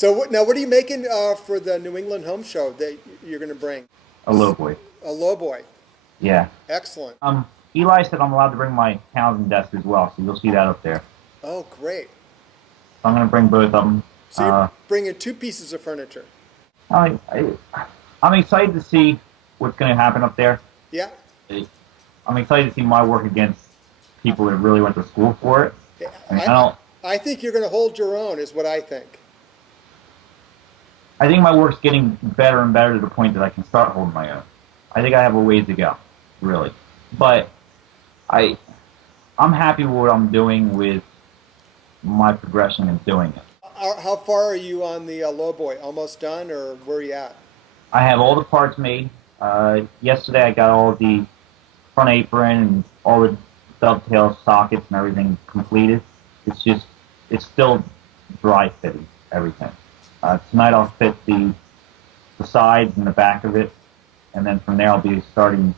So now, what are you making for the New England Home Show that you're going to bring? A low boy. A lowboy. Yeah. Excellent. Eli said I'm allowed to bring my Townsend desk as well, so you'll see that up there. Oh, great. So I'm going to bring both of them. So you're bringing two pieces of furniture. I'm excited to see what's going to happen up there. Yeah. I'm excited to see my work against people that really went to school for it. I think you're going to hold your own, is what I think. I think my work's getting better and better to the point that I can start holding my own. I think I have a ways to go, really. But I'm happy with what I'm doing with my progression in doing it. How far are you on the lowboy? Almost done, or where are you at? I have all the parts made. Yesterday I got all the front apron and all the dovetail sockets and everything completed. It's still dry fitting, everything. Tonight I'll fit the sides and the back of it, and then from there I'll be starting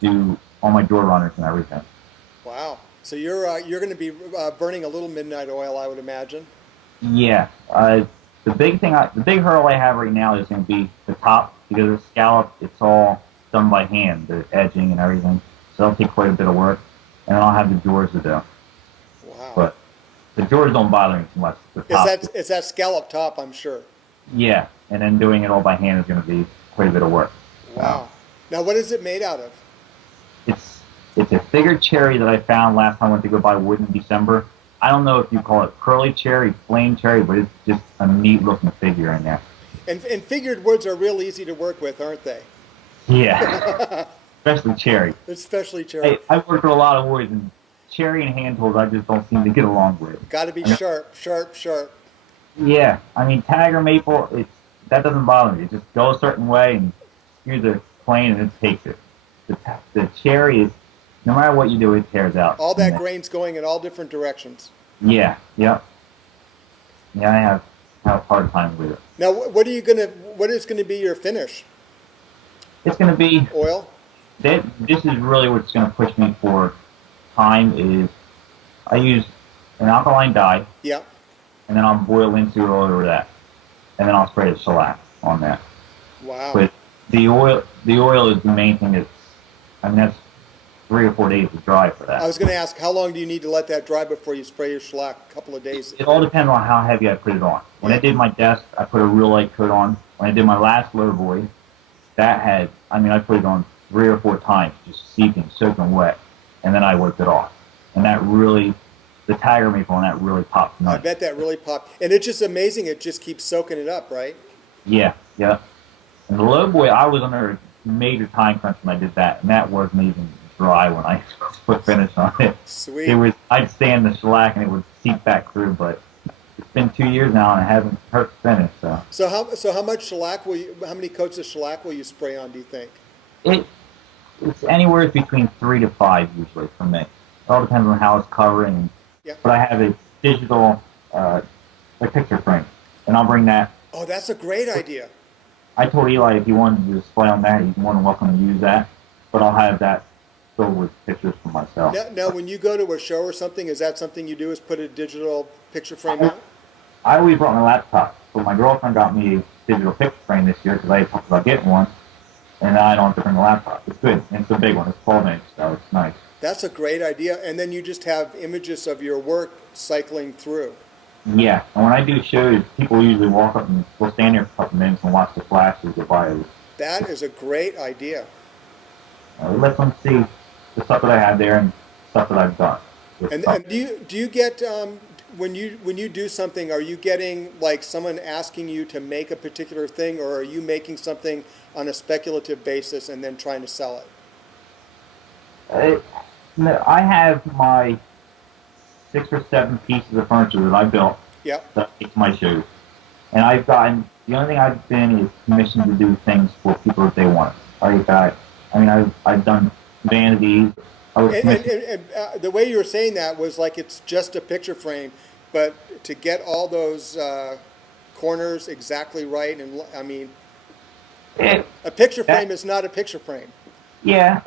to do all my door runners and everything. Wow. So you're going to be burning a little midnight oil, I would imagine. Yeah. The big hurdle I have right now is going to be the top, because the scallop, it's all done by hand, the edging and everything. So that'll take quite a bit of work, and then I'll have the drawers to do. Wow. But the drawers don't bother me too much. The top, is that scallop top, I'm sure. Yeah, and then doing it all by hand is going to be quite a bit of work. Wow. Now, what is it made out of? It's a figured cherry that I found last time I went to go buy wood in December. I don't know if you call it curly cherry, flame cherry, but it's just a neat looking figure in there. And figured woods are real easy to work with, aren't they? Yeah, especially cherry. Especially cherry. Hey, I've worked with a lot of woods, and cherry and hand tools I just don't seem to get along with. Got to be sharp, sharp, sharp. Yeah, I mean, tag or maple, that doesn't bother me. It just go a certain way, and here's a plane, and it takes it. The cherry is, no matter what you do, it tears out. All that grain's going in all different directions. Yeah, yeah. Yeah, I have a hard time with it. Now, what is going to be your finish? It's going to be oil. This is really what's going to push me for time. Is I use an alkaline dye. Yeah. And then I'll boil linseed oil over that, and then I'll spray the shellac on that. Wow. But the oil is the main thing. That's 3 or 4 days to dry for that. I was going to ask, how long do you need to let that dry before you spray your shellac? A couple of days. It all depends on how heavy I put it on. When I did my desk, I put a real light coat on. When I did my last lowboy, I put it on 3 or 4 times, just seeping, soaking wet, and then I wiped it off. And that really, the tiger maple on that really popped nice. I bet that really popped. And it's just amazing, it just keeps soaking it up, right? Yeah, yeah. And the lowboy, I was under a major time crunch when I did that, and that wasn't even dry when I put finish on it. Sweet. I'd stand the shellac and it would seep back through, but it's been 2 years now and it hasn't hurt to finish. So how much shellac how many coats of shellac will you spray on, do you think? It's anywhere between 3 to 5 usually for me. It all depends on how it's covering. Yeah. But I have a digital picture frame, and I'll bring that. Oh, that's a great idea. I told Eli if he wanted to display on that, he's more than welcome to use that. But I'll have that filled with pictures for myself. Now, when you go to a show or something, is that something you do, is put a digital picture frame out? I always brought my laptop, but my girlfriend got me a digital picture frame this year because I had talked about getting one, and I don't have to bring a laptop. It's good. And it's a big one. It's 12-inch, so it's nice. That's a great idea. And then you just have images of your work cycling through. Yeah, and when I do shows, people usually walk up and we'll stand there for a couple minutes and watch the flashes go by. That is a great idea. It lets them see the stuff that I have there and stuff that I've done. And do you get when you do something, are you getting like someone asking you to make a particular thing, or are you making something on a speculative basis and then trying to sell it? I have my 6 or 7 pieces of furniture that I built. Yep. That makes my shows, and the only thing I've been is commissioned to do things for people that they want. I've done vanities. And the way you were saying that was like it's just a picture frame, but to get all those corners exactly right, and I mean, a picture frame is not a picture frame. Yeah,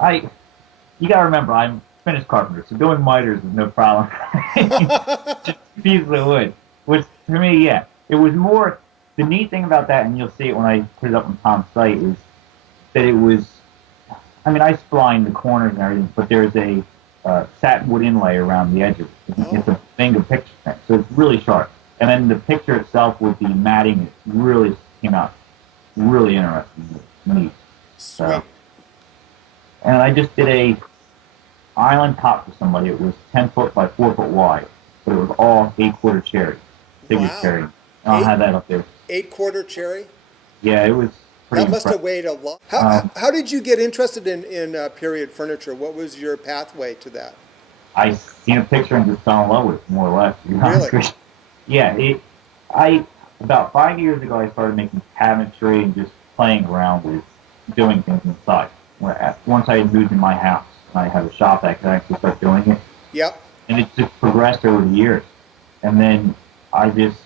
you got to remember, I'm a finished carpenter, so doing miters is no problem. Just pieces of wood, which for me, yeah, it was more the neat thing about that, and you'll see it when I put it up on Tom's site, is that it was, I mean, I splined the corners and everything, but there's a satin wood inlay around the edges. It's a finger picture print, so it's really sharp. And then the picture itself with the matting, it really came out really interesting, neat. So, and I just did a island top for somebody. It was 10 foot by 4 foot wide, but it was all 8-quarter cherry, biggest cherry. And I'll have that up there. 8-quarter cherry? Yeah, it was pretty That must have weighed a lot. How did you get interested in period furniture? What was your pathway to that? I seen a picture and just fell in love with it, more or less. Really? Yeah, about 5 years ago, I started making cabinetry and just playing around with doing things inside. Once I had moved in my house, and I had a shop, I could actually start doing it. Yep. And it just progressed over the years. And then I just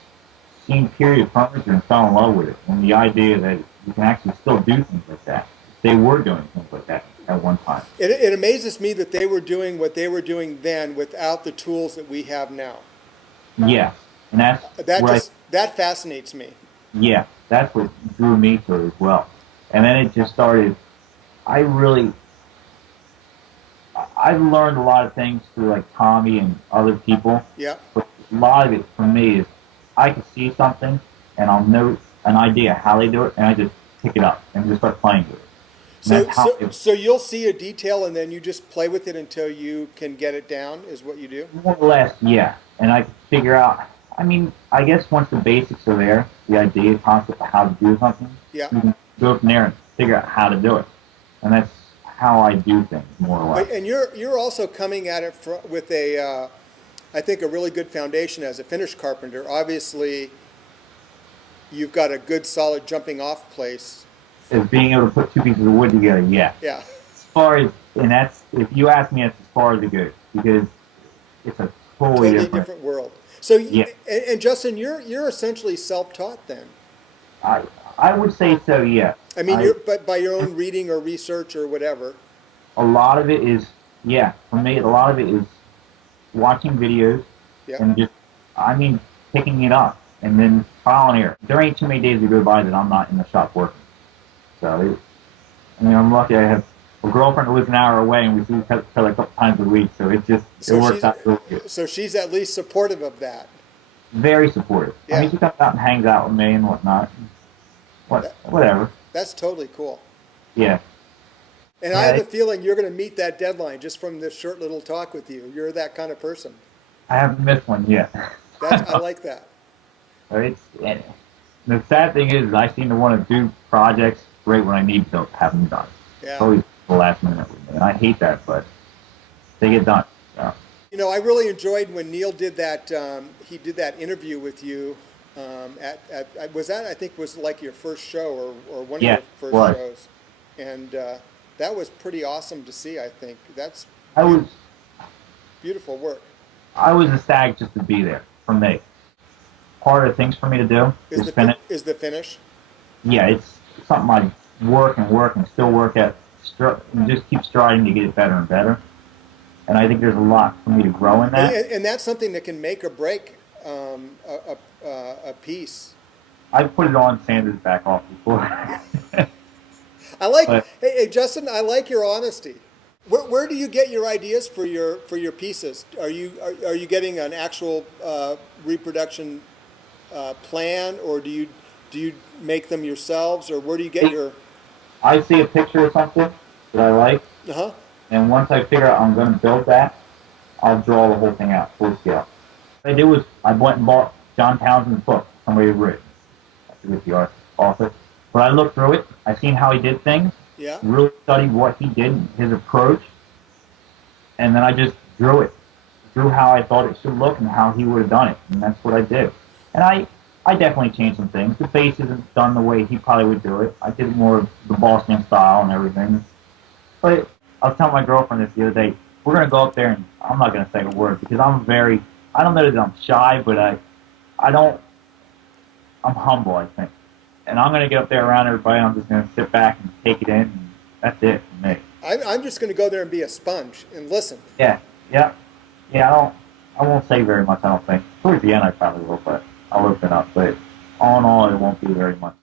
seen period furniture and fell in love with it. And the idea that you can actually still do things like that. They were doing things like that at one time. It amazes me that they were doing what they were doing then without the tools that we have now. Yeah. And that fascinates me. Yeah, that's what drew me to it as well. And then it just started, I learned a lot of things through like Tommy and other people. Yeah. But a lot of it for me is I can see something and I'll know an idea how they do it, and I just pick it up and just start playing with it. So you'll see a detail and then you just play with it until you can get it down, is what you do? More or less, yeah. And I can figure out, I mean, I guess once the basics are there, the idea, concept of how to do something, yeah, you can go from there and figure out how to do it. And that's how I do things, more or less. And you're also coming at it with a, I think, a really good foundation as a finished carpenter. Obviously, you've got a good, solid jumping-off place. As being able to put two pieces of wood together, yeah. Yeah. As far as, and that's, if you ask me, that's as far as it goes, because it's a totally different world. So, yeah. And Justin, you're essentially self-taught then. I would say so, yeah. I mean, but by your own reading or research or whatever. A lot of it is, yeah, for me, a lot of it is watching videos and just, I mean, picking it up and then trial and error. There ain't too many days that go by that I'm not in the shop working. So, I mean, I'm lucky I have a girlfriend who lives an hour away and we see each other a couple times a week, so it works out really good. So she's at least supportive of that. Very supportive. Yeah. I mean, she comes out and hangs out with me and whatnot. Whatever. That's totally cool. Yeah. And I have a feeling you're going to meet that deadline just from this short little talk with you. You're that kind of person. I haven't missed one yet. I like that. The sad thing is I seem to want to do projects right when I need to have them done. Yeah. It's always the last minute with me. And I hate that, but they get done. So. You know, I really enjoyed when Neil did that. He did that interview with you. Was that, I think, was like your first show or one of your first shows, and that was pretty awesome to see. I think that's beautiful work. I was ecstatic just to be there. For me, part of the things for me to do is finish. Is the finish? Yeah, it's something I work and still work at, and just keep striving to get it better and better. And I think there's a lot for me to grow in that. And that's something that can make or break a piece. I've put it on Sanders back off before. Hey Justin, I like your honesty. Where do you get your ideas for your pieces? Are you getting an actual reproduction plan, or do you make them yourselves, or where do you get your? I see a picture of something that I like, and once I figure out I'm going to build that, I'll draw the whole thing out full scale. What I did was I went and bought John Townsend's book, Somebody had written. I forget the author. But I looked through it. I seen how he did things. Yeah. Really studied what he did, his approach, and then I just drew it. Drew how I thought it should look and how he would have done it, and that's what I did. And I definitely changed some things. The base isn't done the way he probably would do it. I did more of the Boston style and everything. But I was telling my girlfriend this the other day, we're going to go up there and I'm not going to say a word because I don't know that I'm shy, but I'm humble, I think. And I'm going to get up there around everybody, and I'm just going to sit back and take it in, and that's it for me. I'm just going to go there and be a sponge and listen. Yeah. I won't say very much, I don't think. Towards the end I probably will, but I'll open up. But all in all, probably won't be very much.